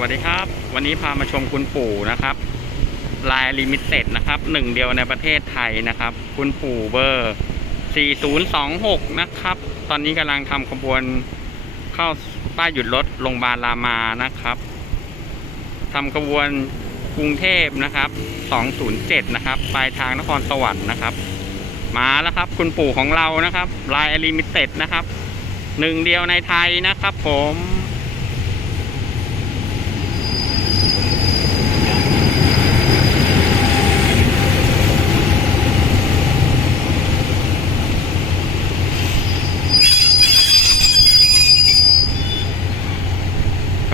วัสดีครับ วันนี้พามาชมคุณปู่นะครับลายลิมิเต็ดนะครับหนึ่งเดียวในประเทศไทยนะครับ คุณปู่เบอร์ 4026 นะครับ ตอนนี้กำลังทำขบวนเข้าป้ายหยุดรถโรงพยาบาลรามานะครับทำขบวนกรุงเทพนะครับ 207 นะครับปลายทางนครสวรรค์นะครับ มาแล้วครับคุณปู่ของเรานะครับลายลิมิเต็ดนะครับหนึ่งเดียวในไทยนะครับผม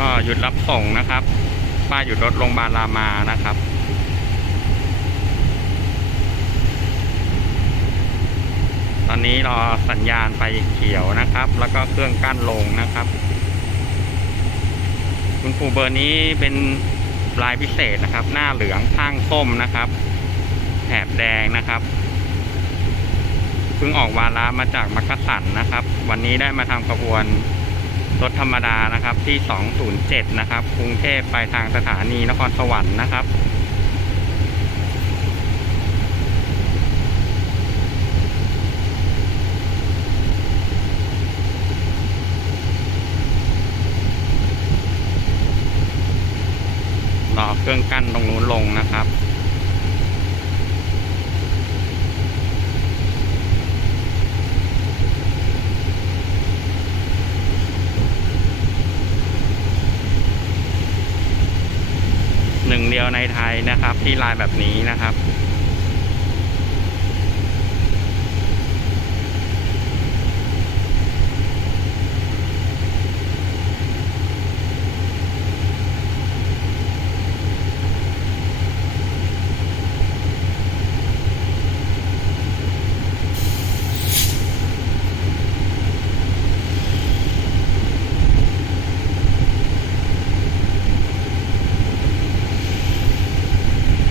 ก็ หยุดรับส่งนะครับ ป้ายหยุดรถโรงพยาบาลรามานะครับตอนนี้รอสัญญาณไฟเขียวนะครับ แล้วก็เครื่องกั้นลงนะครับ คุณปู่เบอร์นี้เป็นลายพิเศษนะครับ หน้าเหลืองข้างส้มนะครับแถบแดงนะครับ เพิ่งออกวาระมาจากมักกะสันนะครับ วันนี้ได้มาทำขบวน รถธรรมดานะครับที่ 207 นะครับกรุงเทพไปทางสถานีนครสวรรค์นะครับ รอเครื่องกั้นตรงนู้นลงนะครับ เดียวในไทยนะครับ ที่ลายแบบนี้นะครับ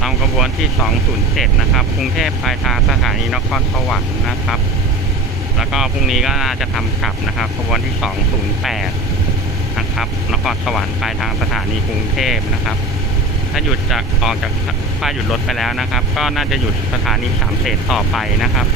ทำขบวนที่ 207 นะครับ กรุงเทพปลายทางสถานีนครสวรรค์นะครับ แล้วก็พรุ่งนี้ก็น่าจะทำกลับนะครับ ขบวนที่ 208 นะครับ นครสวรรค์ปลายทางสถานีกรุงเทพนะครับ ถ้าหยุดจากออกจากป้ายหยุดรถไปแล้วนะครับ ก็น่าจะหยุดสถานีสามเสนต่อไปนะครับ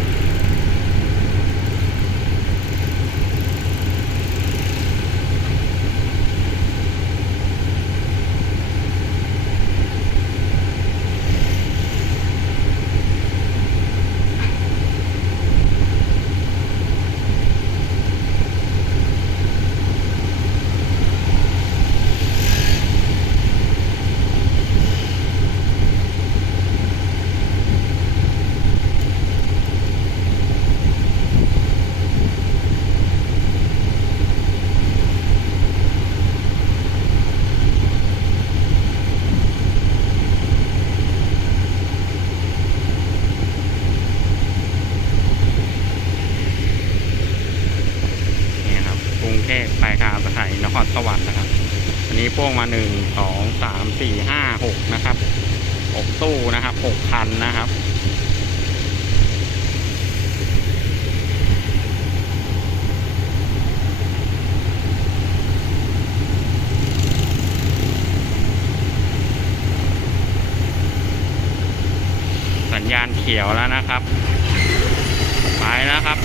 นี่นะค รุงเทพปลายทางสถานีนครสวรรค์นะครับ อันนี้พ่วงมาหนึ่งสองสามสี่ห้าหกนะครับหกตู้นะครับหกคันนะครับสัญญาณเขียวแล้วนะครับ ไปแล้วครับ